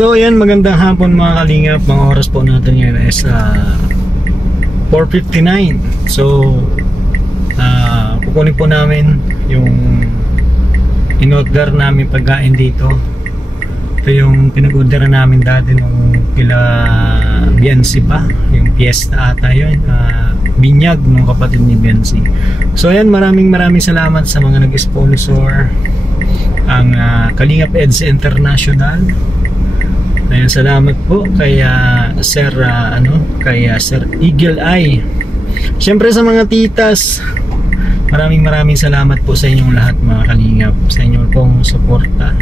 So ayan, magandang hapon mga kalingap. Mga oras po natin ngayon is 4:59. So kukunin po namin yung in-order namin pagkain dito. Ito yung pinag-orderan namin dati nung kila Biancy pa, yung Fiesta ata yun, binyag nung kapatid ni Biancy. So ayan, maraming salamat sa mga nag-sponsor, ang Kalingap EDSA International. Ayan, salamat po kay Sir Sir Eagle Eye. Siyempre sa mga titas, maraming salamat po sa inyong lahat mga kalingap, sa inyong pong suporta.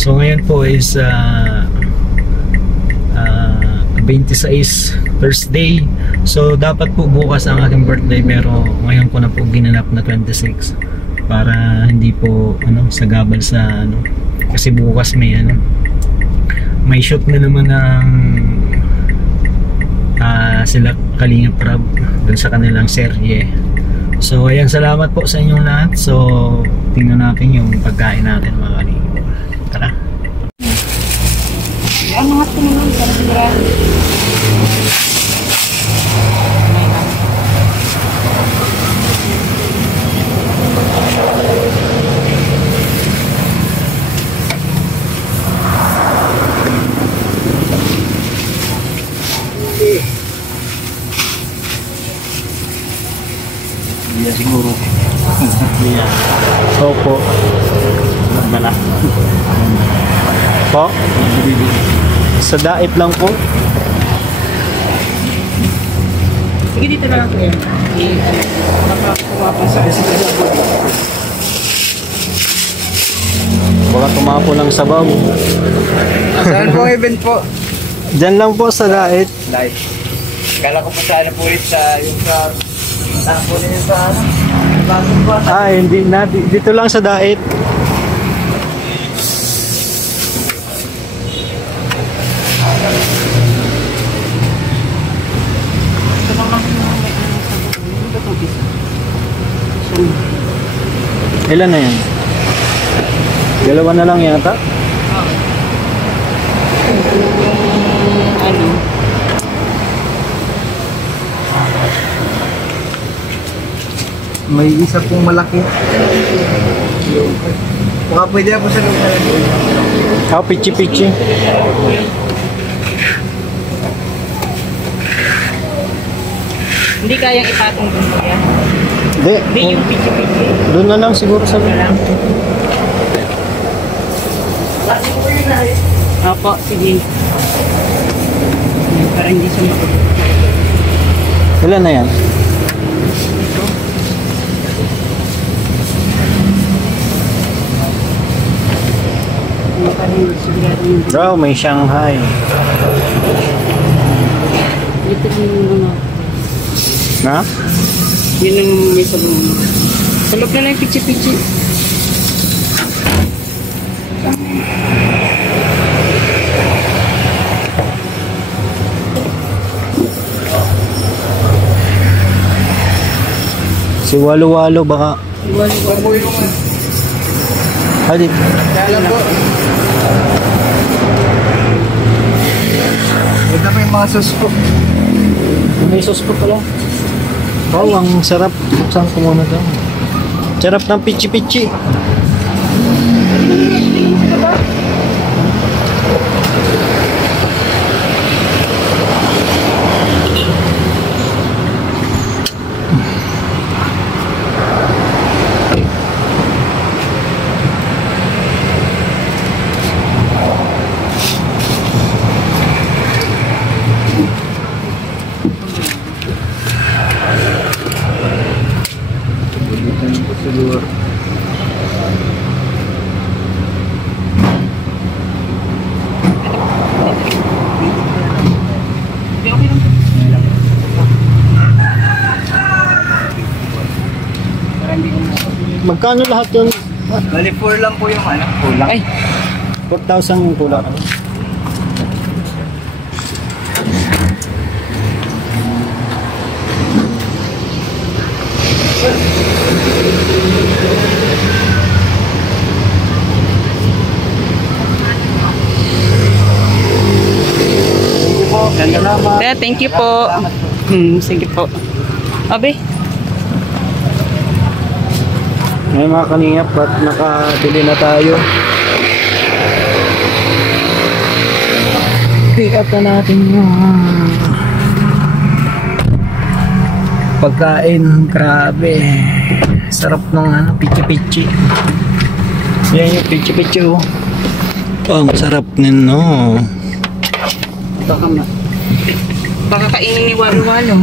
So ngayon po is 26 Thursday. So dapat po bukas ang aking birthday, pero ngayon ko na po ginanap na 26 para hindi po sagabal sa kasi bukas may shoot na naman ng sila Kalingap Rab dun sa kanilang serye. So ayan, salamat po sa inyong lahat. So tingnan natin yung pagkain natin mga kalingap. Tara. Ang mga naman para sigurado. Iya siguro. Iya. Opo. Bala. Po. Sa daip lang po. Sige, dito na lang po yan. Makakuha pa sa Baka tumapo lang sabaw. Saan po event po? Diyan lang po sa daip. Live. Kala ko po sa po ulit sa yung sa po niyo sa bagong bata. Hindi na. Dito lang sa daip. Ilan na yan? Dalawa na lang yata? May isa pong malaki. Baka pwede na po sa loob. Pichi-pichi. Hindi kayang ipatong dun po yan. Hindi yung pichi-pichi. Doon na lang siguro sa loob. Opo, sige. Para hindi sumagot. Ilan na yan? Bro, may Shanghai. Ito yung Na? yun ang may sabong. Sa loob na lang yung pichi-pichi. Si Walo-Walo baka. Dito. Kaya po. Ito pa yung mga sauce po. May sauce po pala. Wow, ang sarap. Buksan ko muna daw. Sarap ng pichi-pichi. Magkano lahat yun? Bali 4 lang po yung kulang. Ay, 4,000 yung kulang. Kaya, thank you po. Sige po. Abi. Ngayon mga kaningap, at nakabili na tayo. Pick up na natin yung pagkain. Grabe. Sarap ng pichi-pichi. Yan yung pichi-pichi oh. Ang sarap nino. Baka kainin ni Walo-Walo.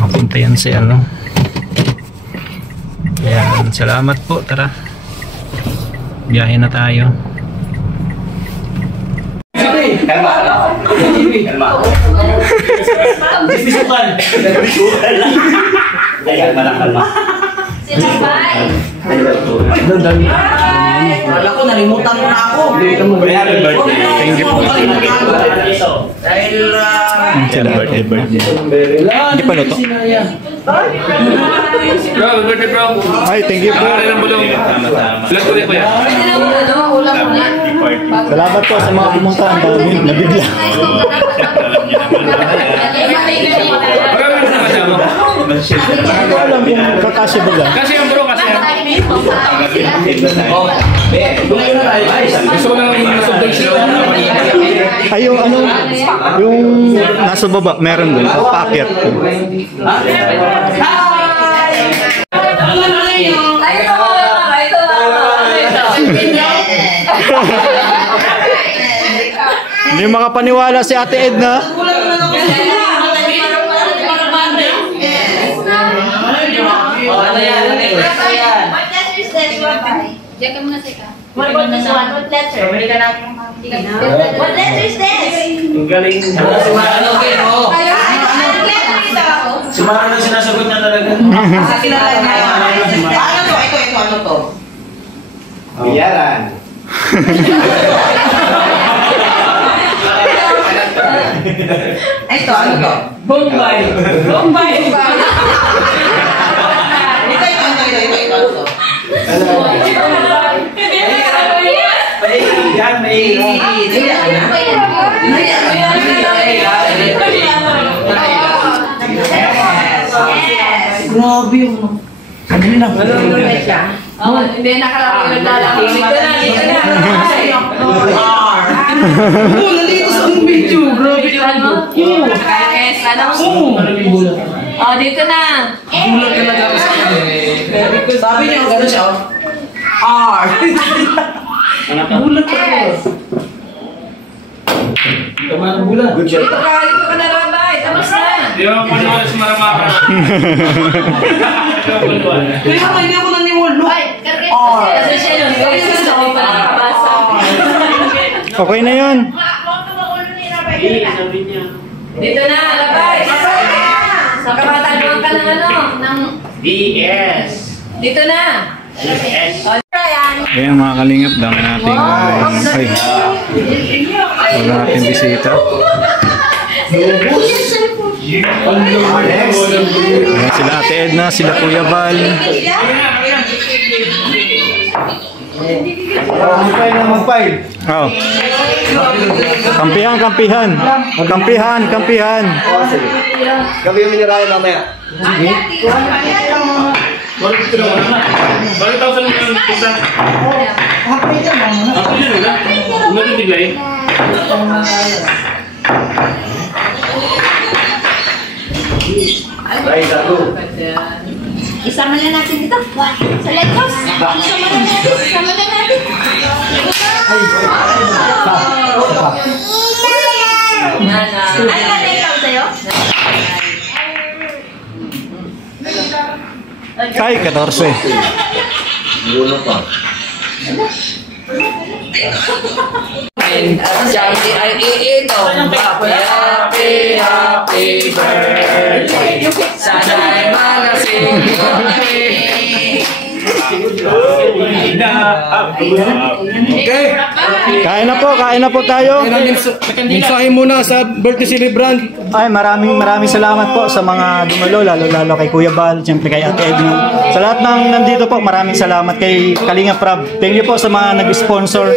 Mapunta yan si ano. Yan, salamat po. Tara. Biyahe na tayo. Kalma. Bisukan. Kalma. Wala ko, nalimutan mo na ako. Happy birthday. Thank you po. Dahil, Birthday. Hindi pa luto. Bro, birthday bro. Ay, thank you po. Vlog ko rin ko yan. Salamat po sa mga pumunta. Ang dami. Nabigla. Maraming na kasama. Hindi ko alam kung kakasya ba lang. Kasi yung bro kasi yan. Gusto ko lang nasubdog sila. Ay, yung ano, yung nasa baba, meron doon. Paakyat ko. Hindi makapaniwala si Ate Edna. Diyan ka muna sika. What letter? What letter is this? Ang galing. Si Mara na sinasagot niya talaga. Ano to? Ito, ano to? Biyaran. Ito, ano to? Bombay. Ito, ano to? Yan, may... Grabe yung... Hindi na. Oo, hindi nakalaki naglalaki. Dito na. Nalito sa ang video. Grabe Ano? Yes, ano? Oh, dito na. Gulat ka na sa akin. Sabi niya, gano'n siya. R. Gulat ka na. Good job. Dito ka na lang ba? Tapos na. Di ba paniwala si Maramaka? Kaya nga, hindi ako naniwala. Ay, kasi siya yun. Kasi gusto ko pa nakabasa. Okay na yun. Dito na, labay. Sa kapatalbuhan ka ng ano? Ng... DS. Dito na. Ayan mga kalingap, dami nating wala nating bisita. Ayan sila Ate Edna, sila Kuya Val. Oh. Kampihan. Gabi yung minirayan mamaya. Bakit tao sa mga punta? Happy na wala? Una din tiglay? Ay, dato. Isama na natin dito. Sa Legos. Isama na natin. Ay, nanay lang sa'yo? Ay, 14. Gulo pa. Happy birthday. Sana'y malasing kami. Okay. Kain na po tayo. Mensahe muna sa birthday celebrant. Ay, maraming salamat po sa mga dumalo, lalo kay Kuya Bal, siyempre kay Ate Edna. Sa lahat ng nandito po, maraming salamat kay Kalinga Prab. Thank you po sa mga nag-sponsor.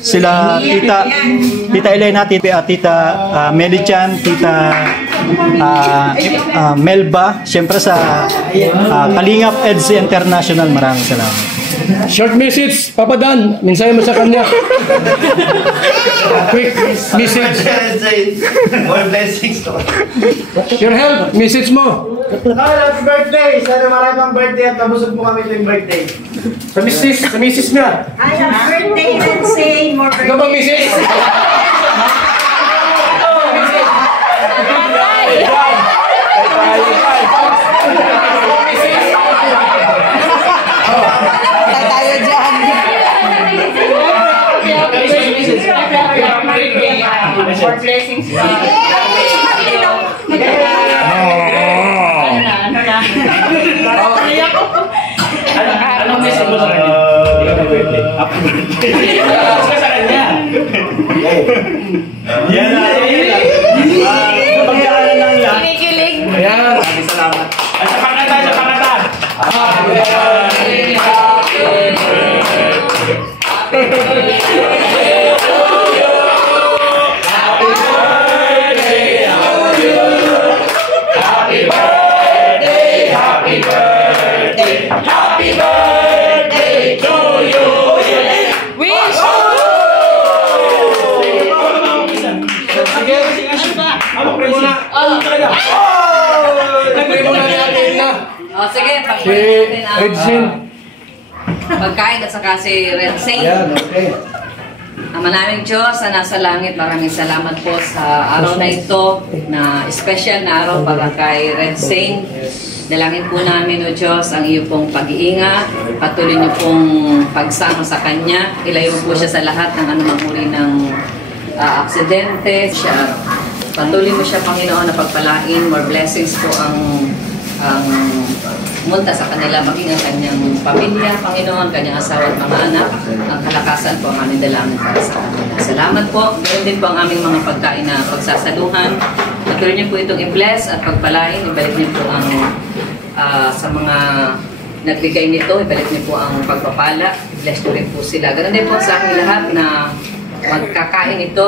Sila Tita Elena, Tita Melichan, Tita Melba, siyempre sa Kalingap EDSA International, maraming salamat. Short message, Papa Dan. Mensahe mo sa kanya. Quick message. More blessings. Your help, message mo. Happy birthday! Sana marami pang birthday at nabusog mo kami tuwing birthday. Sa misis niya. Ay, happy birthday, Nancy. More Ikaw bang misis? tayo dyan. More blessings pa. Anong message mo sa kanya? Sa kanya. Yan na. Pagkaalan lang yan. Kinikilig. Ayan. Salamat. Sa pangkata, sa pangkata. Happy birthday, Wish! Pray muna. Pray muna ni Ate Edna. O sige, Si pagpapalitin natin Redsin. ang pagkain at saka si Red Saint. Ayan, okay. Ama naming Diyos na nasa langit, maraming salamat po sa araw na ito, na special na araw para kay Red Saint. Dalangin po namin, O Diyos, ang iyo pong pag-iingat, patuloy niyo pong pagsama sa Kanya, ilayo po siya sa lahat ng anumang uri ng aksidente. Patuloy mo siya, Panginoon, na pagpalain, more blessings po ang munta sa kanila, maging ang kanyang pamilya, Panginoon, kanyang asawa at mga anak. Ang kalakasan po ang aming dalangin para sa kanila. Salamat po. Ganoon din po ang aming mga pagkain na pagsasaluhan. Patuloy niyo po itong i-bless at pagpalain. Ibalik niyo po ang sa mga nagbigay nito, ibalik niyo po ang pagpapala. I-bless niyo rin po sila. Ganoon din po sa aming lahat na magkakain ito.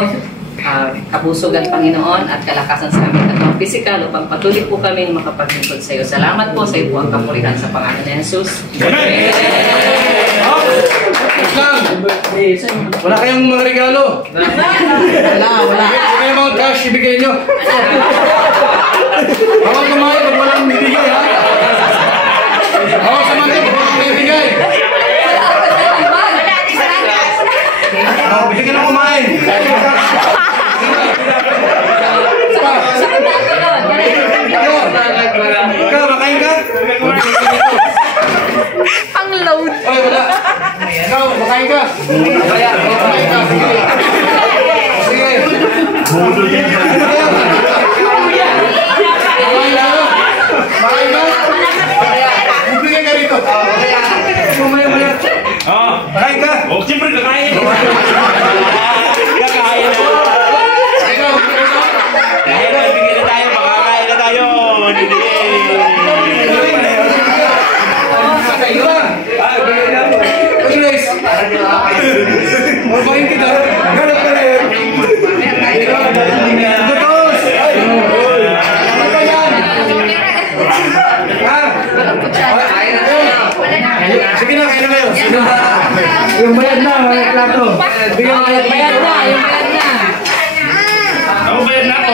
Kabusugan, Panginoon, at kalakasan sa aming katawang pisikal upang patuloy po kaming makapaglingkod sa iyo. Salamat po sa iyo po ang kapurihan sa pangalan ni Jesus. Wala kayong mga regalo? Wala kayong mga cash ibigay nyo? Bawal kumain pag walang bibigay, ha? Bawal sa mga pag walang bibigay. Bigyan ka na kumain. Ikaw, makain ka? Ang load! Oy, wala. Ikaw, makain ka? Makain ka, sige. Sige. Makain ka? Bibigyan ka rito. Mamaya. Makain ka? Siyempre kakain. Kakain na. Ikaw, Bigyan na tayo, makakain na tayo. Grace. Mabahin kita. Ganap ka na yan. Tutos. Ano ba yan? Sige na, kain na kayo. Yung bayad na, may plato. Bigyan mo yung bayad na. Ako bayad na ako.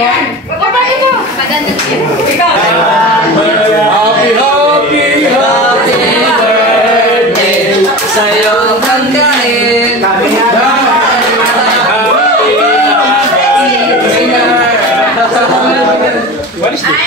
Maganda siya. Happy birthday Sa'yo kandahin. What is this?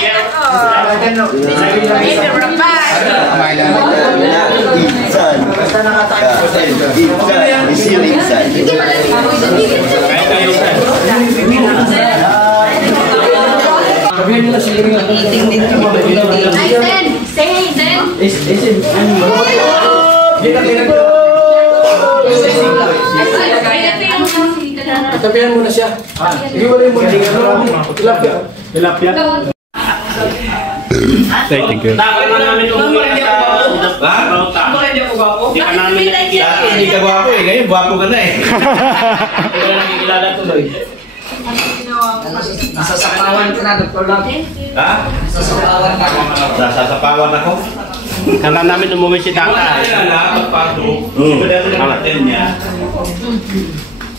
Tabihan mo na siya. Hindi mo rin mo. Tilapia. Thank you. Takot na namin umuwi sa Rota. Hindi ka namin nakikilala. Hindi ka gwapo eh. Ngayon, gwapo ka na eh. Hindi ka na nakikilala tuloy. Nasasapawan ka na, Dr. Love. Ha? Nasasapawan ka. Nasasapawan ako. Kala namin umuwi si Tata. Kaya lang, pagpasok. Iba dito na natin niya.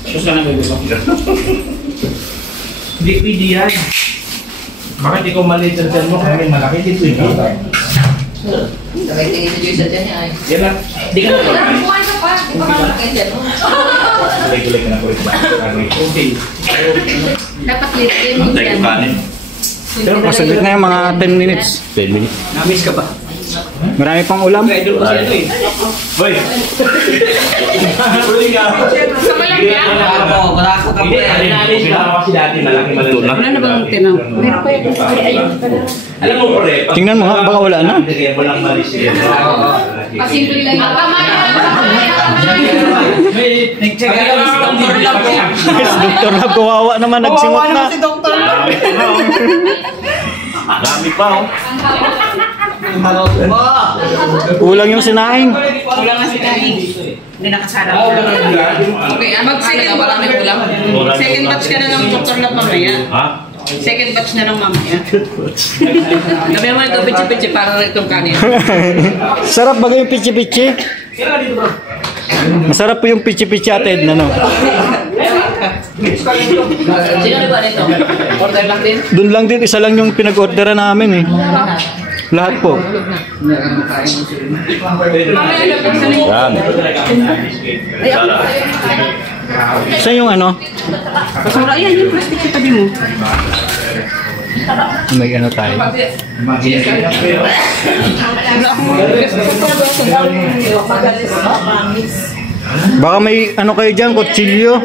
Gusto na may gusto. Hindi pwede yan. Bakit ikaw maliit ang tiyan mo? Kami malaki. Hindi pwede. Nakatingin si Joyce dyan niya. Yan lang. Hindi ka na. Buhay ka pa. Di pa malaki dyan. Kulay-kulay ka na po ito. Okay. Dapat litin mo Tayo yan. kanin. Masaglit na yung mga 10 minutes. 10 minutes. Namiss ka ba? Marami pang ulam. Idol ko si ano eh. Boy! Huli ka! Wala ako Hindi, alinalis lang ako kasi dati malaki. Wala na bang tinaw? Meron pa yung ayun. Alam mo, pre, Tingnan mo ha, baka wala na. Walang malis siya. Kasimple lang yung kamay. Nag-check ka lang si Dr. Love ko. Dr. Lab, kawawa naman, nagsingot na. si Dr. Love. Dami pa, oh. Kulang yung sinaing. Kulang nga si Kani. Hindi nakasarap. Okay, mag-second Marami ulam. Second batch ka na ng Dr. Love mamaya. Ha? Second batch na ng mamaya. Sabi naman ito, pichi-pichi, para itong kanin. Sarap bagay yung pichi-pichi. Masarap po yung pichi-pichi at Edna, no? Sino ba nito? Order lang din? Doon lang din, isa lang yung pinag-orderan namin eh. Lahat po. Yan. Saan yung ano? Kasura, ayan yung plastic sa tabi mo. May ano tayo. Baka may ano kayo dyan, kutsilyo.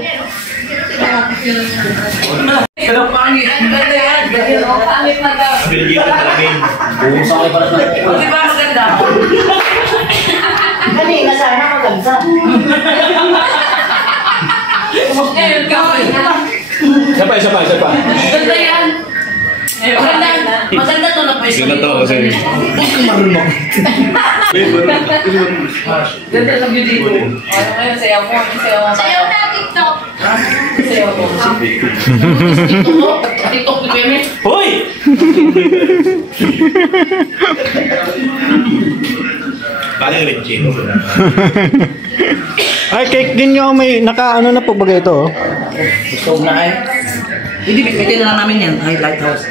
Binigyan ka talamin. Di ba maganda? Kanina sana maganda. Isa pa. Maganda yan. Maganda to na pwesto. Ganda to kasi. Ganda lang yun dito. Ano kayo, sayaw mo. Sayaw na TikTok. Sayaw mo. TikTok ni Beme. Hoy! Parang lechino. Ay, cake din nyo. May naka-ano na po ba ito? Gusto na kayo? Hindi, pwede na lang namin yan. Ay, lighthouse.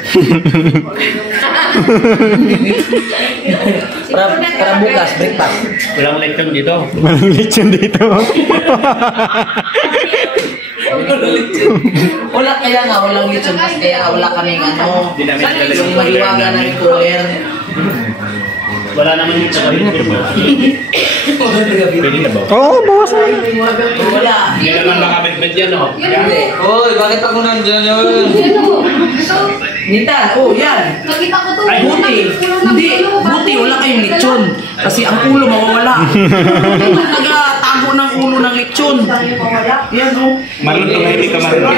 para bukas, breakfast. Walang lechon dito. Walang lechon dito. Wala kaya nga, walang lechon kasi kaya nga wala kaming ano. Hindi namin talaga Yung maliwaga na rin cooler. Wala naman yung sa gabi. Pwede na ba? Oo, bawas na. Wala. Hindi naman makabit-bit yan, oh. Hindi. Hoy, bakit ako nandyan yun? Nitan, oh yan. Nakita ko to. Buti. Hindi, buti wala kayong lechon. Kasi ang ulo mawawala. Ito nagatago ng ulo ng lechon. Yan oh. Marlon, tumahimik ka, Marlon.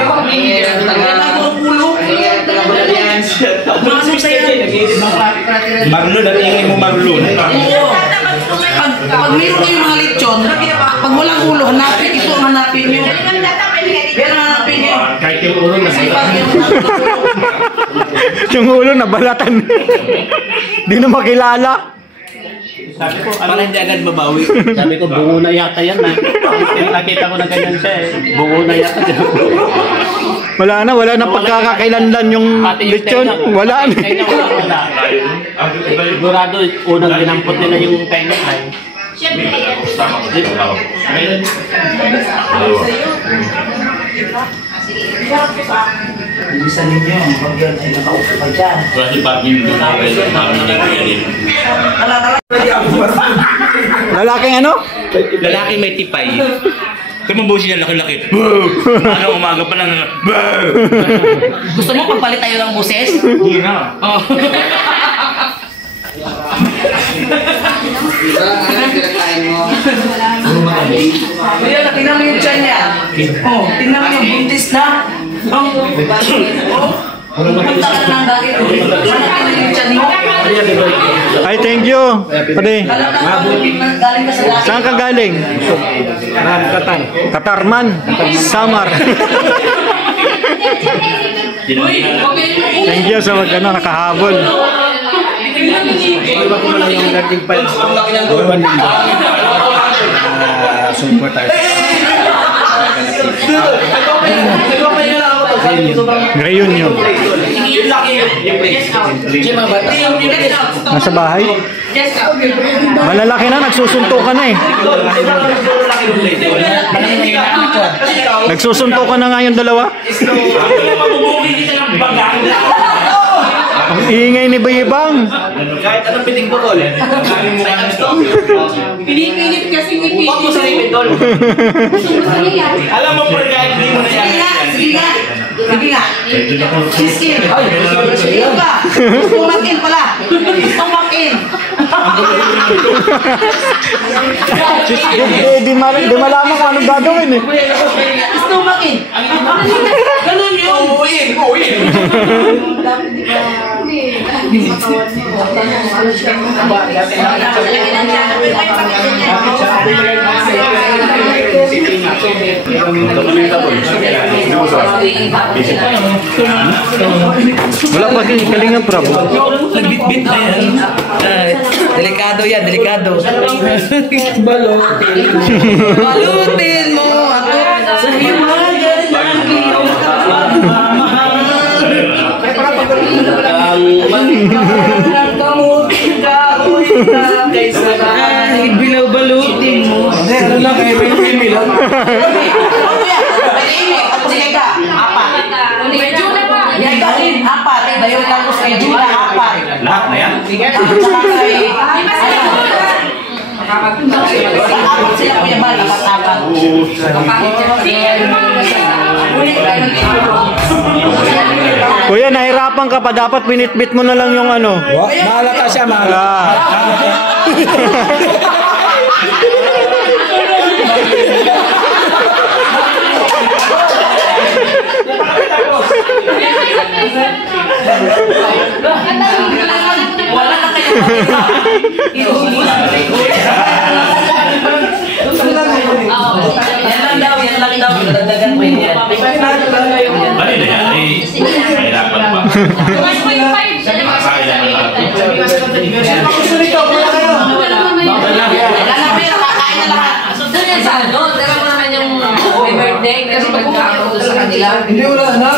Nagatago ang ulo. Masok sa yan. Marlon, at ingin mo Marlon. Oo. Pag meron kayong mga lechon, pag walang ulo, hanapin ito ang hanapin nyo. Yan ang hanapin nyo. Kahit yung ulo na Kasi pag yung Yung ulo na balatan. Di na makilala. Sabi ko, para hindi agad mabawi. Sabi ko, bungo na yata yan, ha. Nakita ko na ganyan siya, eh. Bungo na yata. Wala na pagkakakailanlan yung lechon. Wala na. Wala. Sigurado, unang dinampot nila yung tenga. Ibisan ninyo, pag yan ay nakaupo ka dyan. Kasi parking dito na kayo. Lalaking ano? Lalaki may tipay. Kumubusin niya laki-laki. Ano umaga pa lang. Gusto mo pagpalit tayo ng boses? Hindi na. Oh. Kuya, tingnan mo yung tiyan niya. Oh, tingnan mo yung buntis na. Punta ka na ng dati. Tingnan yung tiyan mo. Ay, thank you. Pwede. Galing ka sa dati. Saan ka galing? Katarman. Samar. Thank you sa nakahabol. Reunion. Nasa bahay? Malalaki na, nagsusuntukan na eh. Nagsusuntukan na nga yung dalawa. Ang ingay ni Bayibang. Kahit anong piting bukol. Pinipilit kasi ni Huwag mo sa ipitol. Alam mo, pre, kahit hindi mo na yan. Sige nga. Sige nga. Siskin. Sige ba? Stomach in pala. Stomach in. Di malaman kung anong gagawin eh. Stomach in. Ganun yun. Uwin. Wala pa Kalingap Prab. Nagbitbit na yan. Delikado yan, delikado. Balutin mo ako sa hiwagan ng iyong kapagmamahal. Ang kamuting kahoy na kaysa ay bilaw-balutin mo. Ano lang, kayo ba yung pimilang? Sige ka, apat. Medyo na pa. Apat. Bayo tapos kay Juna, apat. Lahat na yan? Apat sila kuya ba? Apat-apat. Kuya, nahirapan ka pa. Dapat binitbit mo na lang yung ano. Mahalata siya, mahalata. Wala na kayo. Yan lang daw. Nadagdagan mo yan. Bali na yan, mahirapan pa. 1.5 siya naman sa Kakain na lahat. Doon yan sa ano, tira mo naman yung may birthday, kasi magkakaroon sa kanila. Hindi wala na.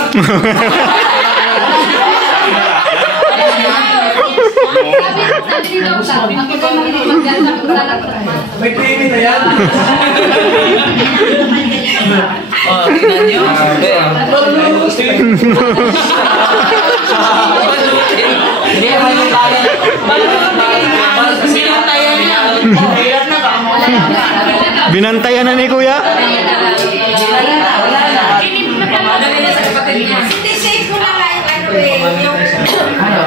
May training na yan. Tingnan nyo. Hindi naman yung kaya. Sinantayan niya. Hirap na ba? Binantayan na ni Kuya.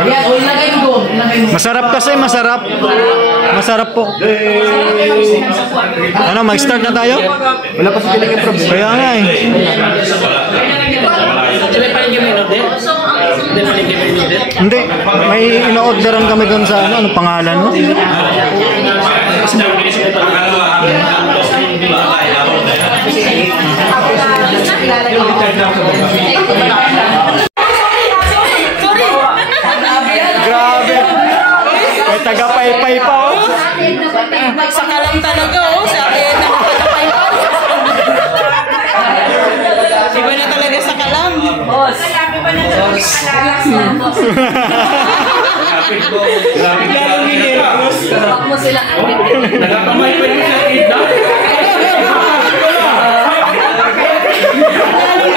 Yan, o ilagay mo doon. Masarap kasi, masarap. Masarap po. Ano, mag-start na tayo? Wala pa sa Kalingap Prab. Kaya nga eh. Hindi, may ino-orderan kami doon sa ano, anong pangalan mo? Grabe. May taga-paypay pa oh. Sa kalam talaga, oh. Sa akin, nakapagpapaypay. Iba na talaga sa kalam. Boss. Huwag mo sila Nagakamay pa yung sa ina. Lalong